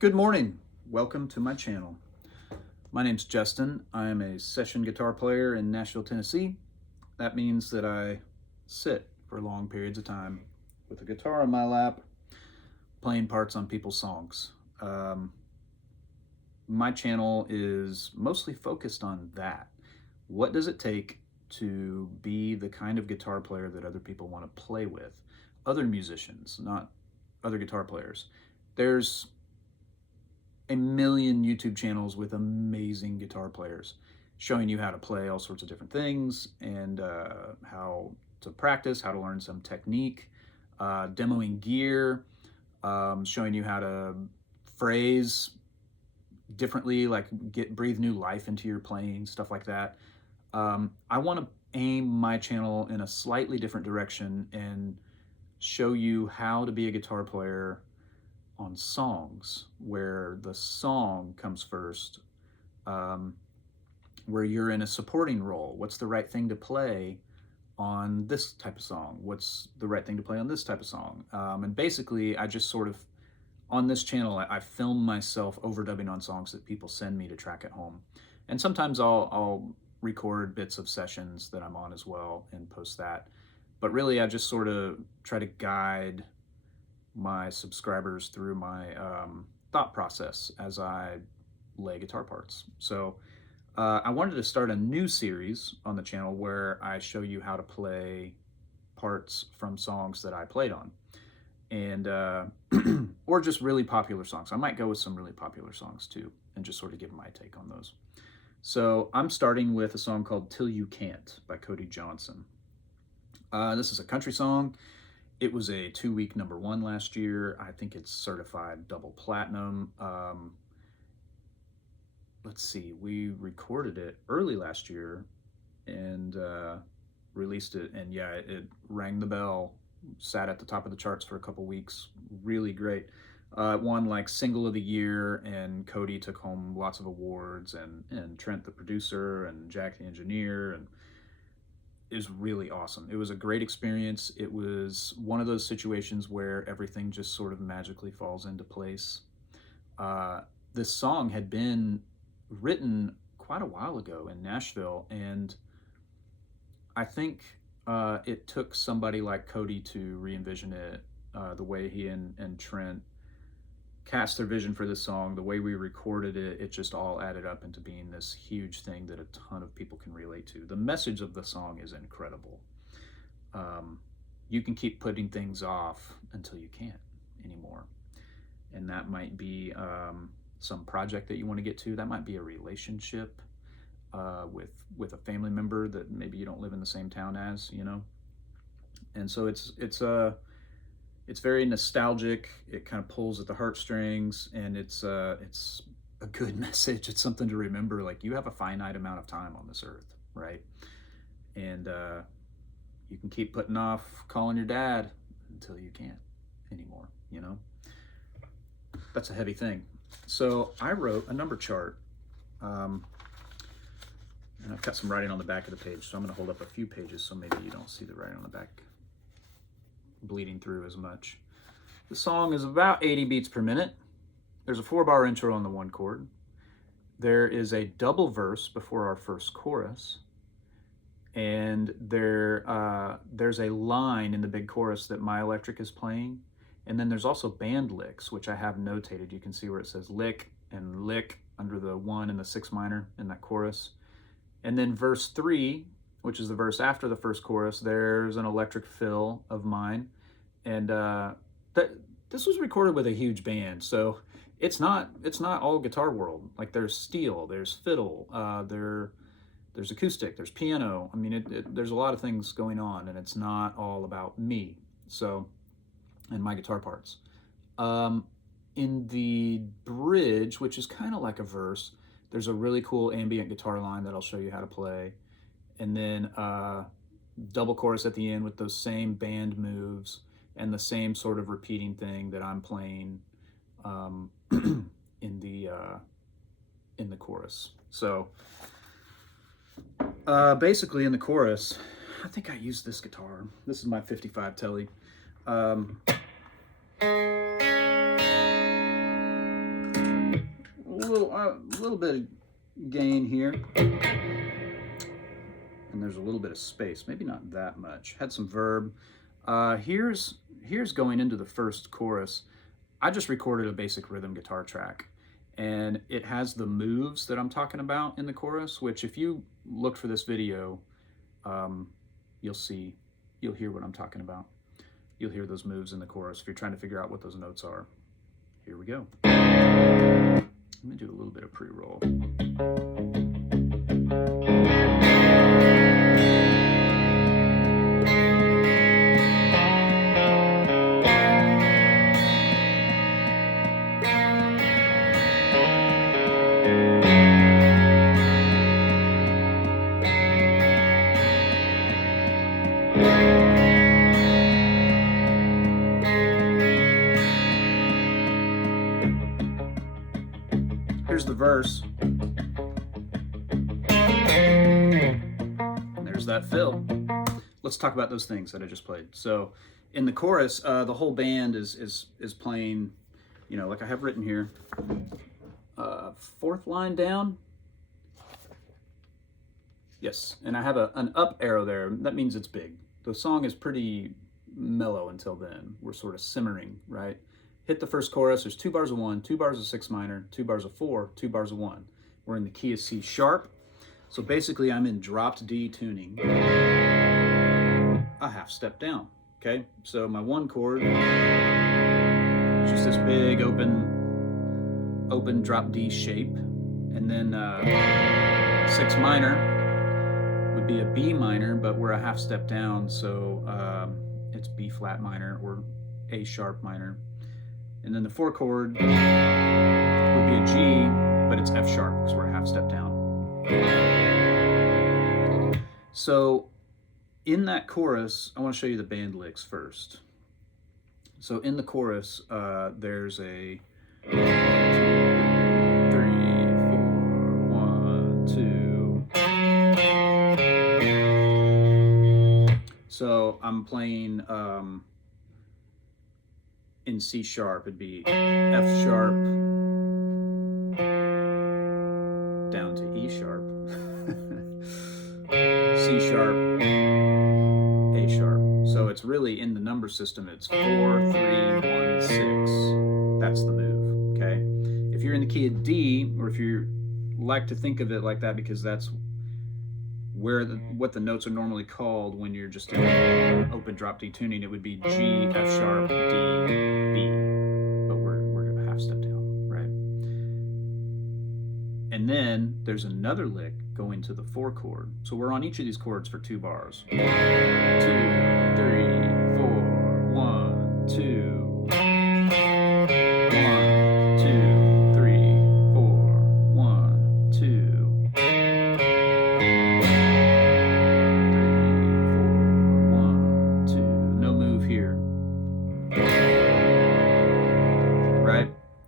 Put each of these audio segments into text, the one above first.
Good morning. Welcome to my channel. My name's Justin. I am a session guitar player in Nashville, Tennessee. That means that I sit for long periods of time with a guitar on my lap, playing parts on people's songs. My channel is mostly focused on that. What does it take to be the kind of guitar player that other people want to play with? Other musicians, not other guitar players. There's a million YouTube channels with amazing guitar players showing you how to play all sorts of different things and how to practice, how to learn some technique, demoing gear, showing you how to phrase differently, like breathe new life into your playing, stuff like that. I want to aim my channel in a slightly different direction and show you how to be a guitar player on songs, where the song comes first, where you're in a supporting role. What's the right thing to play on this type of song? What's the right thing to play on this type of song? And basically, I just sort of, on this channel, I film myself overdubbing on songs that people send me to track at home. And sometimes I'll record bits of sessions that I'm on as well and post that. But really, I just sort of try to guide my subscribers through my thought process as I lay guitar parts. So I wanted to start a new series on the channel where I show you how to play parts from songs that I played on, and or just really popular songs. I might go with some really popular songs too and just sort of give my take on those. So I'm starting with a song called Till You Can't by Cody Johnson. This is a country song. It was a 2-week #1 last year. I think it's certified double platinum. Let's see, we recorded it early last year and released it, and yeah, it rang the bell, sat at the top of the charts for a couple weeks. Really great. It won like single of the year, and Cody took home lots of awards, and Trent the producer and Jack the engineer, and is really awesome. It was a great experience. It was one of those situations where everything just sort of magically falls into place. This song had been written quite a while ago in Nashville, and I think it took somebody like Cody to re-envision it, the way he and Trent cast their vision for this song, the way we recorded it. It just all added up into being this huge thing that a ton of people can relate to. The message of the song is incredible. You can keep putting things off until you can't anymore. And that might be some project that you want to get to. That might be a relationship with a family member that maybe you don't live in the same town as, you know? And so it's very nostalgic. It kind of pulls at the heartstrings, and it's a good message. It's something to remember. Like, you have a finite amount of time on this earth, right? And you can keep putting off calling your dad until you can't anymore, you know? That's a heavy thing. So I wrote a number chart, and I've got some writing on the back of the page, so I'm going to hold up a few pages so maybe you don't see the writing on the back bleeding through as much. The song is about 80 beats per minute. There's a 4-bar intro on the 1 chord. There is a double verse before our first chorus, and there's a line in the big chorus that my electric is playing, and then there's also band licks, which I have notated. You can see where it says lick and lick under the 1 and the 6 minor in that chorus. And then verse 3, which is the verse after the first chorus, there's an electric fill of mine. And this was recorded with a huge band, so it's not all Guitar World. Like, there's steel, there's fiddle, there's acoustic, there's piano. I mean, there's a lot of things going on, and it's not all about me, so, and my guitar parts. In the bridge, which is kind of like a verse, there's a really cool ambient guitar line that I'll show you how to play. And then double chorus at the end with those same band moves and the same sort of repeating thing that I'm playing in the chorus. So basically in the chorus, I think I used this guitar. This is my 55 Telly. little bit of gain here, and there's a little bit of space, maybe not that much. Had some verb. Here's going into the first chorus. I just recorded a basic rhythm guitar track, and it has the moves that I'm talking about in the chorus, which if you look for this video, you'll hear what I'm talking about. You'll hear those moves in the chorus if you're trying to figure out what those notes are. Here we go. Let me do a little bit of pre-roll. Here's the verse. And there's that fill. Let's talk about those things that I just played. So in the chorus, the whole band is playing, you know, like I have written here, fourth line down. Yes, and I have an up arrow there. That means it's big. The song is pretty mellow until then. We're sort of simmering, right? Hit the first chorus, there's 2 bars of 1, 2 bars of 6 minor, 2 bars of 4, 2 bars of 1. We're in the key of C sharp. So basically I'm in dropped D tuning, a half step down, okay? So my 1 chord is just this big open drop D shape. And then 6 minor would be a B minor, but we're a half step down, so it's B flat minor or A sharp minor. And then the 4 chord would be a G, but it's F sharp because we're a half step down. So in that chorus, I want to show you the band licks first. So in the chorus, there's a 1, 2, 3, 4, 1, 2. So I'm playing in C sharp, it'd be F sharp down to E sharp, C sharp, A sharp. So it's really in the number system, it's 4, 3, 1, 6. That's the move, okay? If you're in the key of D, or if you like to think of it like that because that's where what the notes are normally called when you're just in open drop D tuning, it would be G, F sharp, D, B. But we're a half step down, right? And then there's another lick going to the 4 chord. So we're on each of these chords for 2 bars. 1, 2, 3, 4, 1, 2. 1, 2, 3, 4, 1, 2.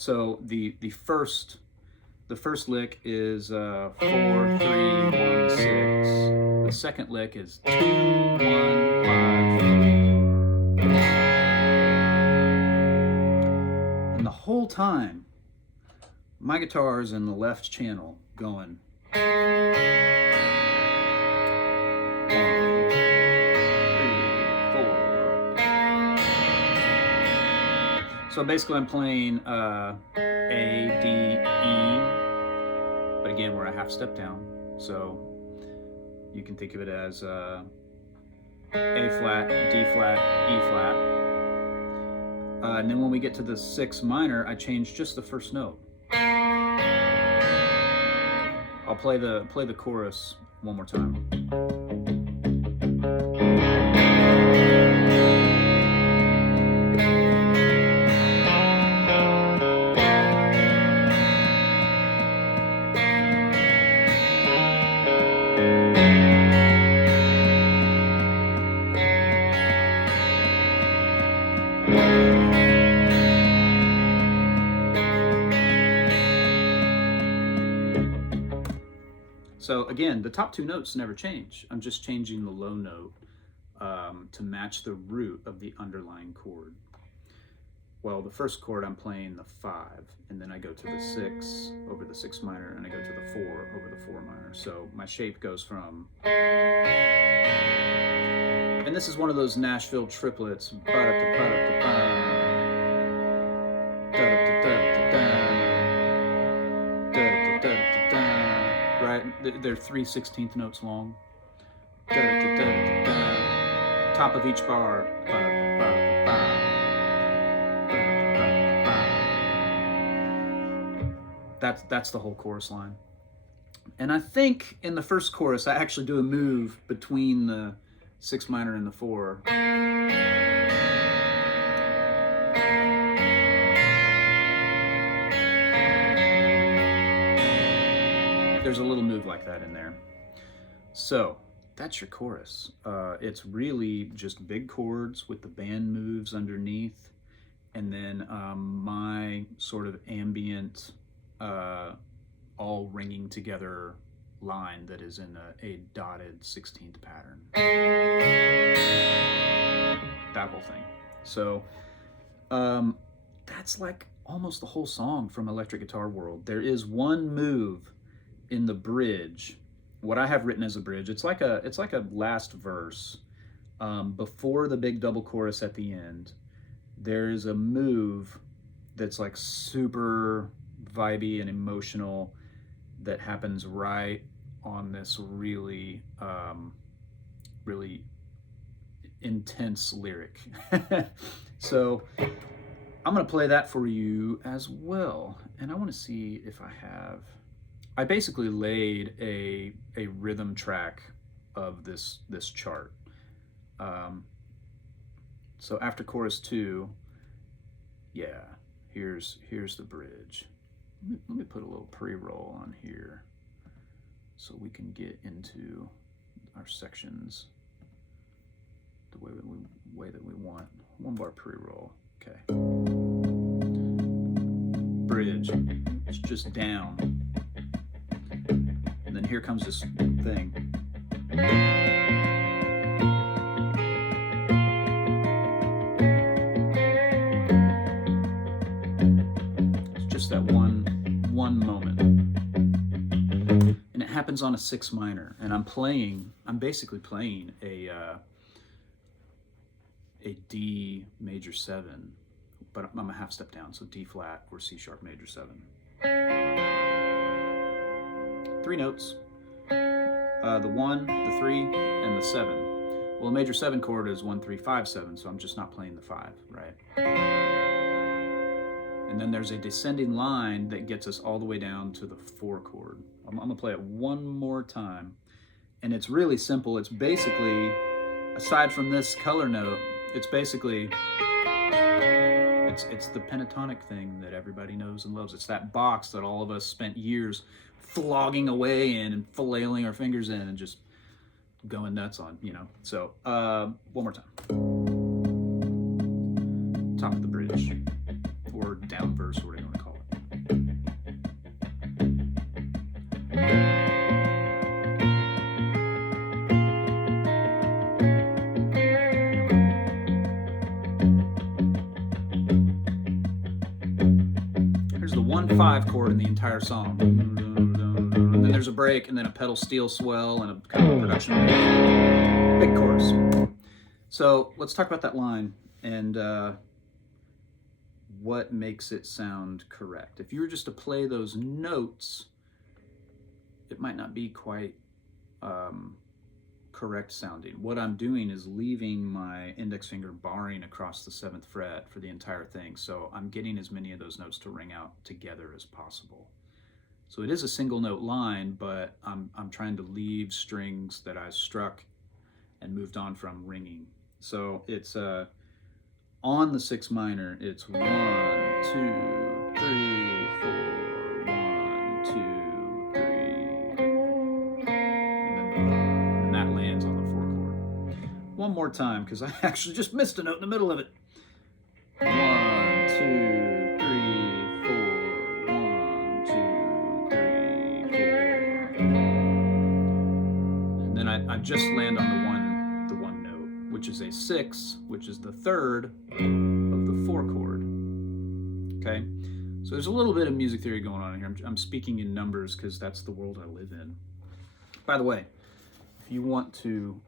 So the first lick is 4, 3, 1, 6. The second lick is 2, 1, 5. And the whole time, my guitar is in the left channel going. 1, 3, 4. So basically I'm playing A, D, E, but again we're a half step down, so you can think of it as A flat, D flat, E flat, and then when we get to the 6 minor, I change just the first note. I'll play the chorus one more time. So again, the top 2 notes never change. I'm just changing the low note to match the root of the underlying chord. well, the first chord I'm playing the 5, and then I go to the 6 over the 6 minor, and I go to the 4 over the 4 minor. So my shape goes from, and this is one of those Nashville triplets. Right? They're 3/16 notes long. Top of each bar. That's the whole chorus line. And I think in the first chorus, I actually do a move between the 6 minor and the 4. There's a little move like that in there. So that's your chorus. It's really just big chords with the band moves underneath, and then my sort of ambient, all ringing together line that is in a dotted 16th pattern. That whole thing. So that's like almost the whole song from Electric Guitar World. There is one move in the bridge, what I have written as a bridge. It's like a last verse before the big double chorus at the end. There is a move that's like super vibey and emotional that happens right on this really really intense lyric. So I'm going to play that for you as well, and I want to see if I basically laid a rhythm track of this chart. So after chorus 2, yeah, here's the bridge. Let me put a little pre-roll on here so we can get into our sections the way that we want. 1 bar pre-roll. Okay. Bridge. It's just down. And then here comes this thing. It's just that one moment. And it happens on a 6 minor. And I'm basically playing a D major 7, but I'm a half step down, so D flat or C sharp major 7. 3 notes, the 1, the 3, and the 7. Well, a major 7 chord is 1, 3, 5, 7, so I'm just not playing the 5, right? And then there's a descending line that gets us all the way down to the 4 chord. I'm gonna play it one more time, and it's really simple. It's basically, aside from this color note, it's basically, it's the pentatonic thing that everybody knows and loves. It's that box that all of us spent years flogging away in and flailing our fingers in and just going nuts on, you know. So one more time. Top of the bridge, or down verse, whatever you want to call it. Here's the 1-5 chord in the entire song. And then there's a break, and then a pedal steel swell, and a kind of production. Big chorus. So let's talk about that line and what makes it sound correct. If you were just to play those notes, it might not be quite correct sounding. What I'm doing is leaving my index finger barring across the 7th fret for the entire thing, so I'm getting as many of those notes to ring out together as possible. So it is a single note line, but I'm trying to leave strings that I struck and moved on from ringing. So it's on the 6 minor, it's 1, 2, 3, 4, 1, 2, 3, and that lands on the 4 chord. One more time, because I actually just missed a note in the middle of it. 1, 2, 3, 4, 1, 2, 3, 4. And then I just land on the one note, which is a 6, which is the 3rd of the 4 chord. So there's a little bit of music theory going on here. I'm speaking in numbers because that's the world I live in. By the way, if you want to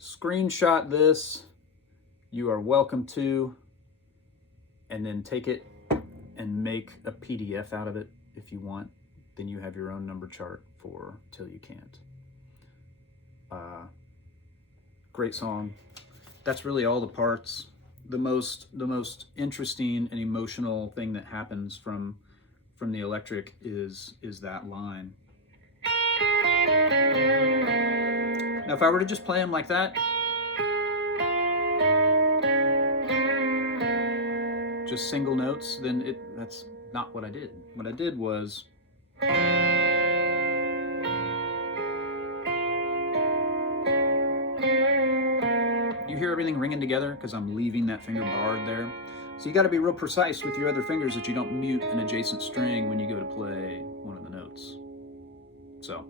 screenshot this, you are welcome to, and then take it and make a PDF out of it if you want. Then you have your own number chart for Till You Can't. Great song. That's really all the parts. The most interesting and emotional thing that happens from the electric is that line. Now, if I were to just play them like that, just single notes, then that's not what I did. What I did was you hear everything ringing together because I'm leaving that finger barred there. So you got to be real precise with your other fingers that you don't mute an adjacent string when you go to play one of the notes. So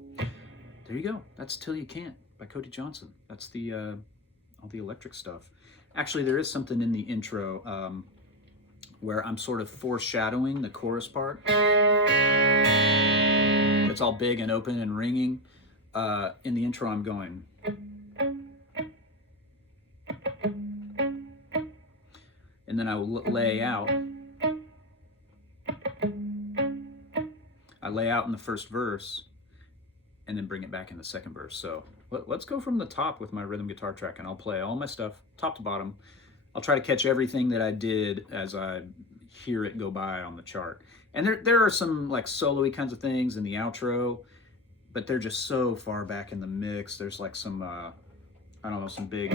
there you go. That's Till You Can't by Cody Johnson. That's the all the electric stuff. Actually, there is something in the intro where I'm sort of foreshadowing the chorus part. It's all big and open and ringing. In the intro, I'm going. And then I will lay out. I lay out in the first verse and then bring it back in the second verse. So let's go from the top with my rhythm guitar track, and I'll play all my stuff top to bottom. I'll try to catch everything that I did as I hear it go by on the chart. And there are some like solo-y kinds of things in the outro, but they're just so far back in the mix. There's like some, I don't know, some big...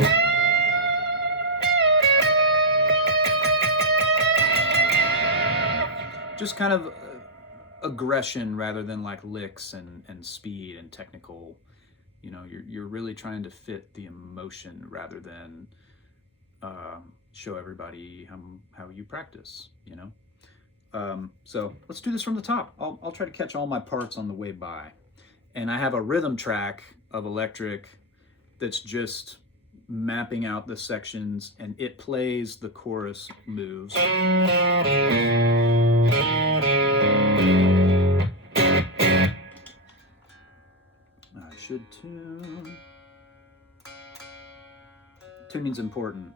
just kind of aggression rather than like licks and speed and technical. You know, you're really trying to fit the emotion rather than show everybody how you practice, you know? So let's do this from the top. I'll try to catch all my parts on the way by. And I have a rhythm track of electric that's just mapping out the sections, and it plays the chorus moves. I should tune. Tuning's important.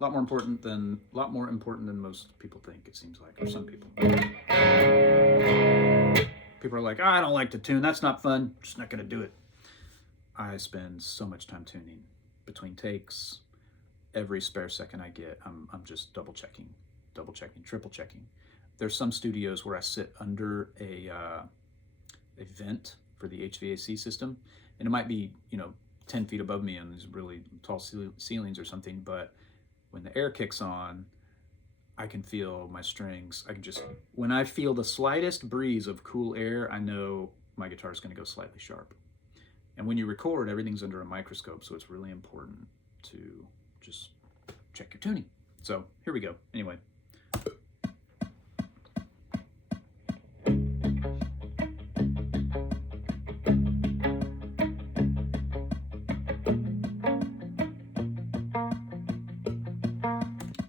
A lot more important than most people think, it seems like, or some people. People are like, I don't like to tune. That's not fun. Just not going to do it. I spend so much time tuning between takes. Every spare second I get, I'm just double checking, triple checking. There's some studios where I sit under a vent for the HVAC system, and it might be 10 feet above me on these really tall ceilings or something, but when the air kicks on, I can feel my strings. When I feel the slightest breeze of cool air, I know my guitar is going to go slightly sharp. And when you record, everything's under a microscope, so it's really important to just check your tuning. So here we go. Anyway.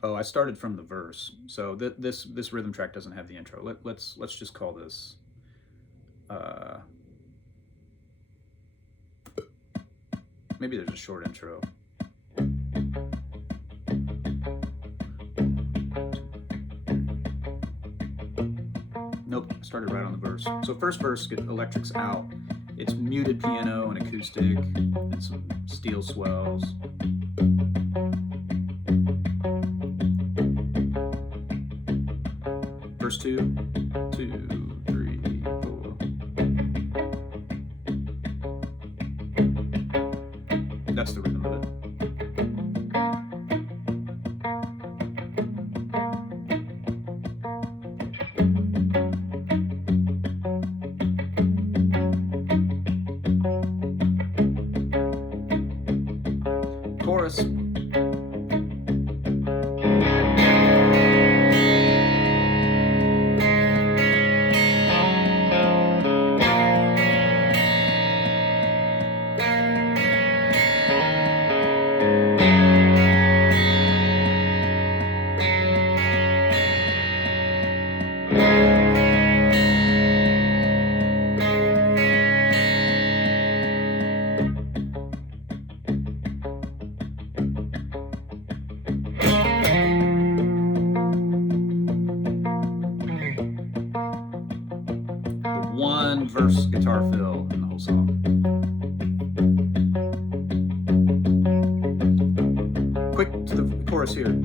Oh, I started from the verse. So this rhythm track doesn't have the intro. Let's just call this maybe there's a short intro. Nope, started right on the verse. So first verse, electric's out. It's muted piano and acoustic and some steel swells. Verse 2, 2, 3, 4. That's the rhythm of it. Chorus. verse guitar fill in the whole song. Quick to the chorus here.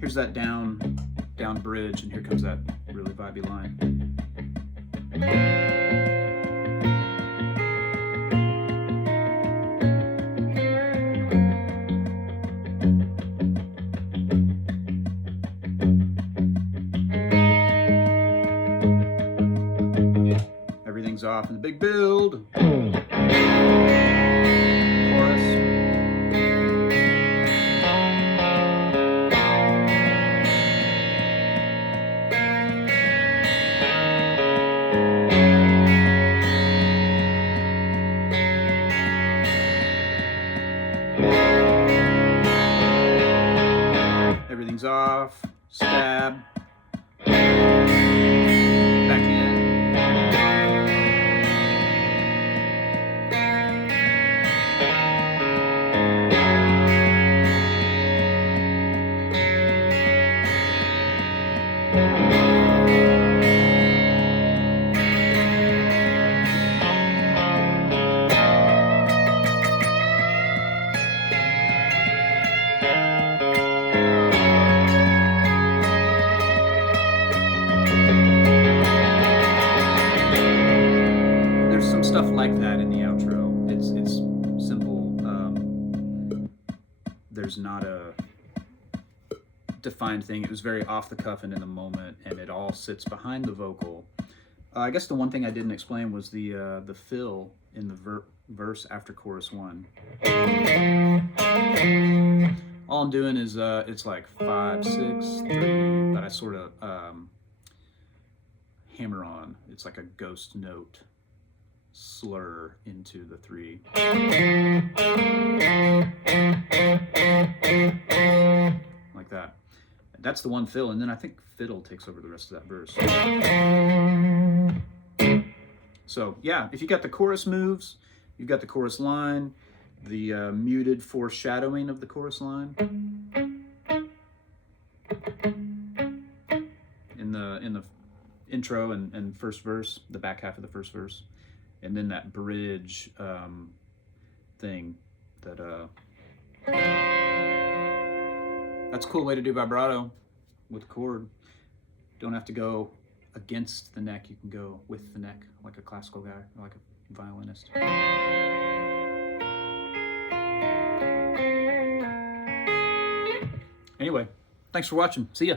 Here's that down bridge, and here comes that really vibey line. Everything's off in the big build. Everything's off, stab, back in. Stuff like that in the outro. It's simple. There's not a defined thing. It was very off the cuff and in the moment, and it all sits behind the vocal. I guess the one thing I didn't explain was the fill in the verse after chorus 1. All I'm doing is it's like 5, 6, 3, but I sort of hammer on. It's like a ghost note slur into the 3. Like that. That's the one fill, and then I think fiddle takes over the rest of that verse. So yeah, if you got the chorus moves, you've got the chorus line, the muted foreshadowing of the chorus line in the intro and first verse, the back half of the first verse. And then that bridge thing that that's a cool way to do vibrato with a chord. Don't have to go against the neck, you can go with the neck like a classical guy or like a violinist. Anyway, thanks for watching. See ya.